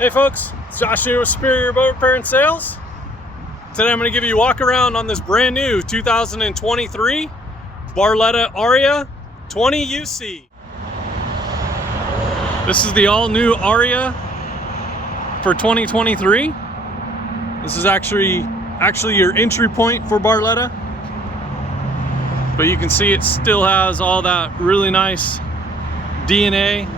Hey folks, it's Josh here with Superior Boat Repair and Sales. Today I'm going to give you a walk around on this brand new 2023 Barleta Aria 20 UC. This is the all new Aria for 2023. This is actually your entry point for Barleta. But you can see it still has all that really nice DNA.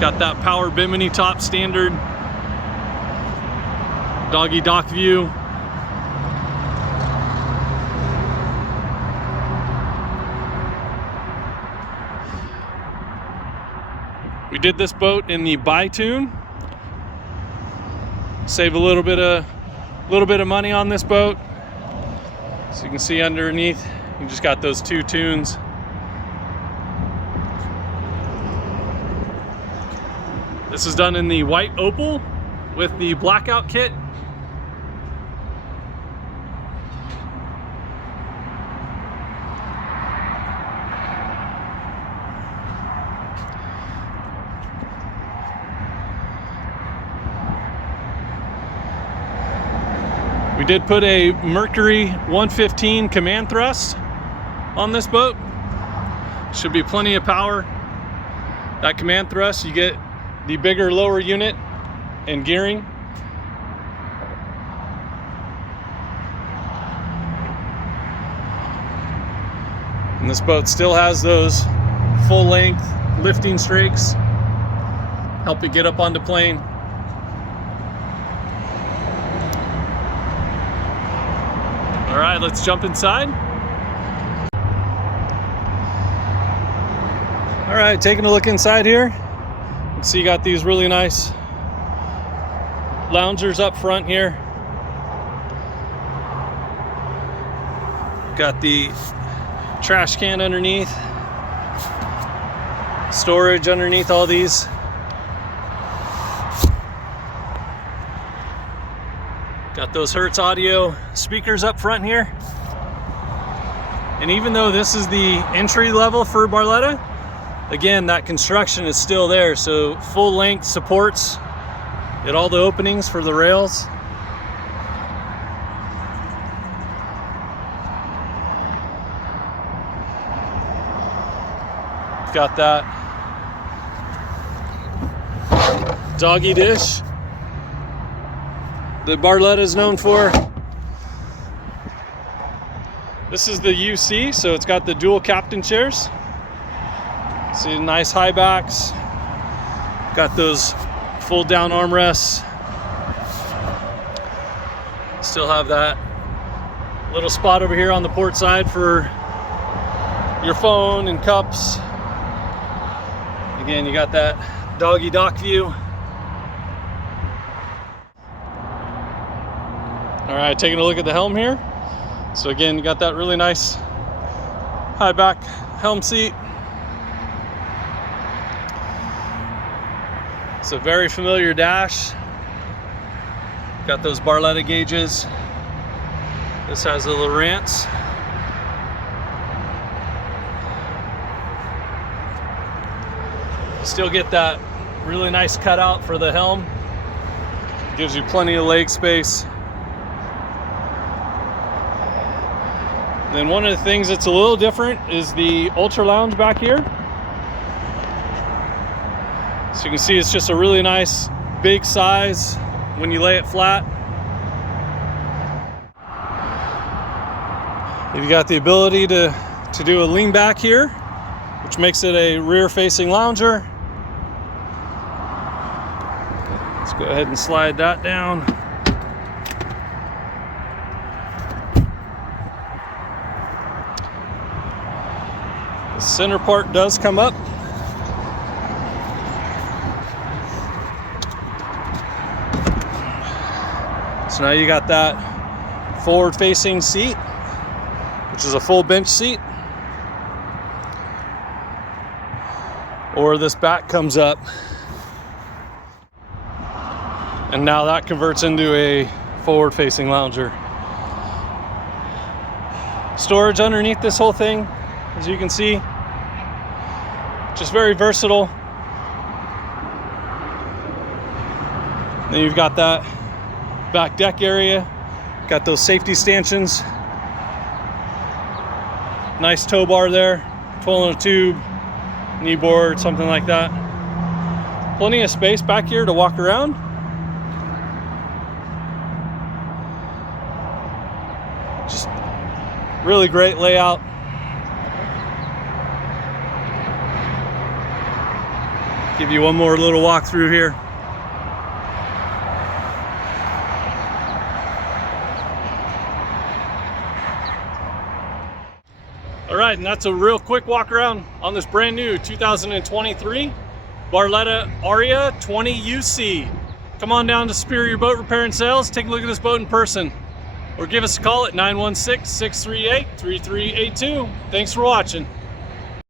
Got that power bimini top standard, doggy dock view. We did this boat in the Bi-Toon. Save a little bit of money on this boat. So you can see underneath, you just got those two tunes. This is done in the white opal with the Blackout kit. We did put a Mercury 115 command thrust on this boat. Should be plenty of power. That command thrust, you get the bigger lower unit and gearing. And this boat still has those full length lifting strakes, help you get up onto plane. All right, let's jump inside. All right, taking a look inside here. So you got these really nice loungers up front here. Got the trash can underneath, storage underneath all these. Got those Hertz audio speakers up front here. And even though this is the entry level for Barleta, again, that construction is still there, so full length supports at all the openings for the rails. Got that doggy dish that Barleta is known for. This is the UC, so it's got the dual captain chairs. See, nice high backs. Got those fold down armrests. Still have that little spot over here on the port side for your phone and cups. Again, you got that doggy dock view. All right, taking a look at the helm here. So again, you got that really nice high back helm seat. It's a very familiar dash. Got those Barleta gauges. This has a Lowrance. Still get that really nice cutout for the helm. Gives you plenty of leg space. Then one of the things that's a little different is the Ultra Lounge back here. So you can see it's just a really nice big size when you lay it flat. You've got the ability to do a lean back here, which makes it a rear facing lounger. Let's go ahead and slide that down. The center part does come up. So now you got that forward-facing seat, which is a full bench seat. Or this back comes up. And now that converts into a forward-facing lounger. Storage underneath this whole thing, as you can see. Just very versatile. Then you've got that back deck area, got those safety stanchions, nice tow bar there, 12 tube, knee board, something like that. Plenty of space back here to walk around. Just really great layout. Give you one more little walk through here. All right, and that's a real quick walk around on this brand new 2023 Barleta Aria 20 UC. Come on down to Superior Boat Repair and Sales, take a look at this boat in person, or give us a call at 916-638-3382. Thanks for watching.